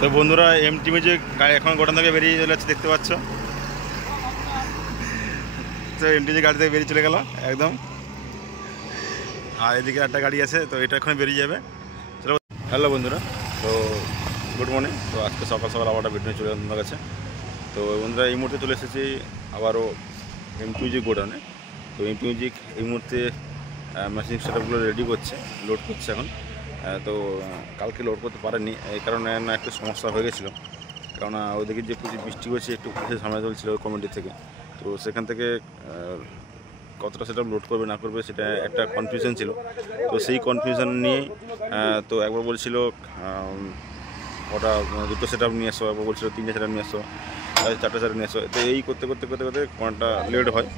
তো বন্ধুরা MT magic গাড়ি এখন গোডাউন থেকে বেরিয়ে চলে যাচ্ছে, দেখতে পাচ্ছ। তো এমটি গাড়ি থেকে বেরিয়ে চলে গেল একদম। আর এদিকে একটা গাড়ি আছে, তো এটা এখন বেরিয়ে যাবে। চলো, হ্যালো বন্ধুরা, তো গুড মর্নিং। তো আজকে সকাল সকাল আবার একটা ভিডিও চলে তোমার কাছে। তো বন্ধুরা এই মুহূর্তে চলে এসেছি আবারও এমটি ম্যাজিক গোডাউনে। তো এমটি ম্যাজিক এই মুহূর্তে মেশিন সেটআপগুলো রেডি করছে, লোড করছে এখন। তো কালকে লোড করতে পারেনি, এই কারণে না একটু সমস্যা হয়ে গেছিলো। কেননা ওদিকে যে প্রচুর বৃষ্টি হচ্ছে, একটু ঝামেলা চলছিল ওই কমিটি থেকে। তো সেখান থেকে কতটা সেটআপ লোড করবে না করবে সেটা একটা কনফিউশন ছিল। তো সেই কনফিউশন নিয়েই তো একবার বলছিল ওটা দুটো সেটআপ নিয়ে আসো, একবার বলছিল তিনটে সেটআপ নিয়ে আসো, চারটে সেটআপ নিয়ে আসো। তো এই করতে করতে করতে করতে কোনটা লেট হয়।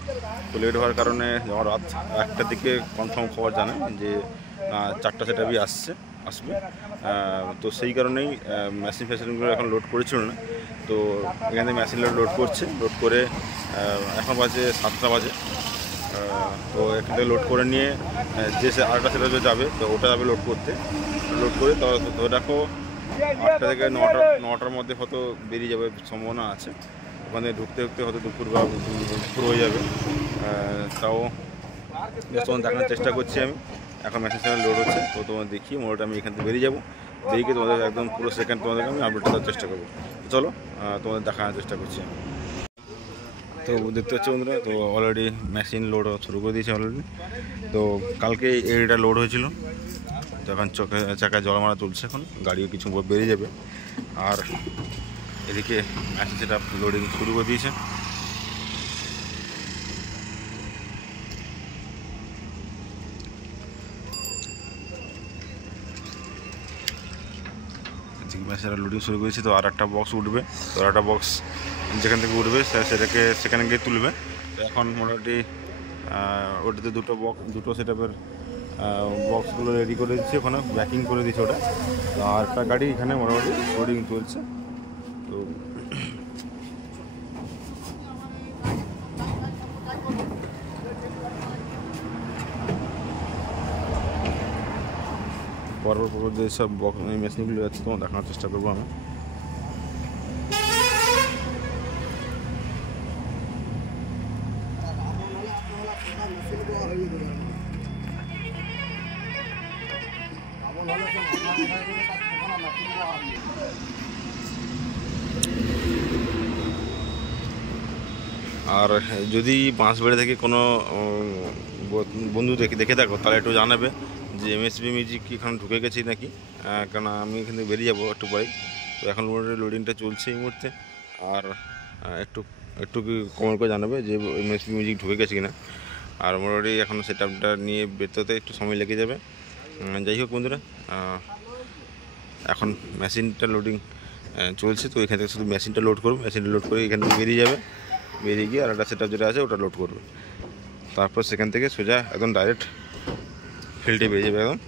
তো লেট হওয়ার কারণে যখন রাত 1টার দিকে কনফার্ম খবর জানে যে চারটা সেটআপই আসবে। তো সেই কারণেই মেশিন ফ্যাশিনগুলো এখন লোড করেছিল না। তো এখানে মেশিন লোড করছে, লোড করে এখন বাজে 7টা বাজে। তো এখান থেকে লোড করে নিয়ে যে আরেকটা সেটআপে যাবে, তো ওটা যাবে লোড করে তো দেখো 8টা থেকে 9টার মধ্যে হয়তো বেরিয়ে যাবে সম্ভাবনা আছে। ওখানে ঢুকতে হয়তো দুপুর হয়ে যাবে। তাও তখন দেখানোর চেষ্টা করছি আমি। এখন মেশিন লোড হচ্ছে, তো তোমার দেখি মোটামুটি আমি এখান থেকে বেরিয়ে যাবো। বেরিয়ে তোমাদের একদম পুরো সেকেন্ড তোমাদেরকে আমি আপডেট দেওয়ার চেষ্টা করবো। চলো তোমাদের দেখানোর চেষ্টা করছি। তো দেখতে পাচ্ছি বন্ধুরা, তো অলরেডি মেশিন লোড শুরু করে দিয়েছে অলরেডি। তো কালকে এটা লোড হয়েছিল, তো এখন চাকায় জল মারা চলছে, এখন গাড়িও কিছু বেরিয়ে যাবে। আর এদিকে মেশিন সেটা লোডিং শুরু করে দিয়েছে। মেশিনটা লোডিং শুরু করেছি। তো আর একটা বক্স উঠবে, তো আর একটা বক্স যেখান থেকে উঠবে সেখানে গিয়ে তুলবে। তো এখন মোটামুটি ওটাতে দুটো সেটআপের বক্সগুলো রেডি করে দিচ্ছে, ওখানে ব্যাকিং করে দিচ্ছে ওটা। তো আর একটা গাড়ি এখানে মোটামুটি লোডিং চলছে। তো পরপর যে সব মেশিনগুলো যাচ্ছে তোমার দেখানোর চেষ্টা করবো আমি। আর যদি বাঁশবাড়ি থেকে কোনো বন্ধু দেখে থাকো, তাহলে একটু জানাবে যে এমএসবি মিউজিক এখানে ঢুকে গেছি নাকি। কারণ আমি এখান থেকে বেরিয়ে যাবো একটু পরেই। তো এখন লোডিংটা চলছে এই মুহূর্তে। আর একটু কমেন্ট করে জানাবে যে এমএসবি মিউজিক ঢুকে গেছে কিনা। আর মোটামুটি এখন সেটআপটা নিয়ে বেরোতে একটু সময় লেগে যাবে। যাই হোক বন্ধুরা, এখন মেশিনটা লোডিং চলছে। তো এখান থেকে শুধু মেশিনটা লোড করবো, মেশিনটা লোড করে এখান থেকে বেরিয়ে যাবে। বেরিয়ে গিয়ে আর একটা সেটআপ যেটা আছে ওটা লোড করবে। তারপর সেখান থেকে সোজা একদম ডাইরেক্ট ফিল্ডে বেরিয়ে যাবে একদম।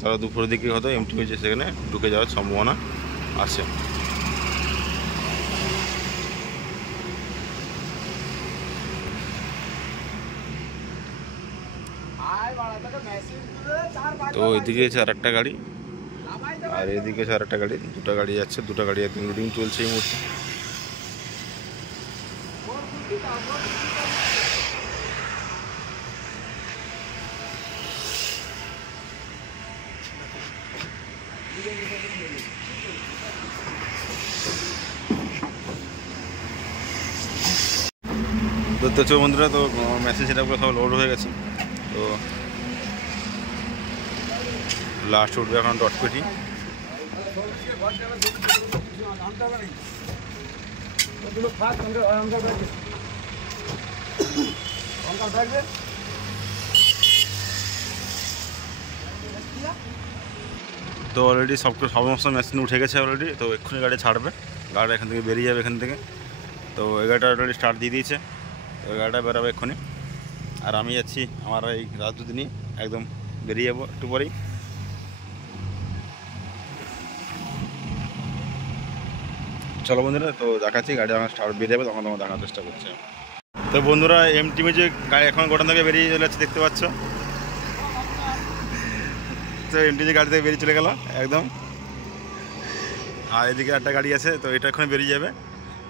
তারা দুপুরের দিকে হয়তো এমটি ম্যাজিক সেখানে ঢুকে যাওয়ার সম্ভাবনা আছে। তো এদিকে আছে আর একটা গাড়ি, আর এদিকে আছে আর একটা গাড়ি, দুটো গাড়ি যাচ্ছে, দুটো গাড়ি একদম লোডিং চলছে এই মুহূর্তে। তো বন্ধুরা, তো মেসেজ সেটআপগুলো সব লোড হয়ে গেছে। তো লাস্ট উঠবে এখন ডট পেটি। তো অলরেডি সমস্ত মেশিন উঠে গেছে অলরেডি। তো এক্ষুনি গাড়ি ছাড়বে, গাড়ি এখান থেকে বেরিয়ে যাবে এখান থেকে। তো এই গাড়িটা অলরেডি স্টার্ট দিয়ে দিয়েছে, তো এই গাড়িটা বেরোবে এক্ষুনি। আর আমি যাচ্ছি আমার এই রাজদূত নিয়ে, একদম বেরিয়ে যাবো একটু পরেই। চলো বন্ধুরা, তো দেখাচ্ছি গাড়ি যখন স্টার্ট বেরিয়ে যাবে তখন তোমার দেখার চেষ্টা করছি। তো বন্ধুরা এমটি ম্যাজিক গাড়ি এখন গোডাউন থেকে বেরিয়ে চলে যাচ্ছে, দেখতে পাচ্ছ। তো এমটি গাড়ি থেকে বেরিয়ে চলে গেল একদম। আর এদিকে একটা গাড়ি আছে, তো এটা এখানে বেরিয়ে যাবে।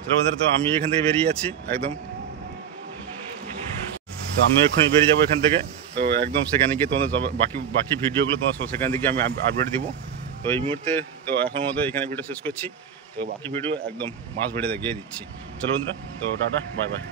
চলো বন্ধুরা, তো আমি এখান থেকে বেরিয়ে যাচ্ছি একদম। তো আমি এক্ষুনি বেরিয়ে যাবো এখান থেকে। তো একদম সেখানে গিয়ে তোমাদের বাকি বাকি ভিডিওগুলো তোমার সেখান থেকে আমি আপডেট দিব। তো এই মুহূর্তে তো এখন মতো এখানে ভিডিও শেষ করছি। তো বাকি ভিডিও একদম মাস ভিডিওতে গিয়ে দিচ্ছি। চলো বন্ধুরা, তো টাটা, বাই বাই।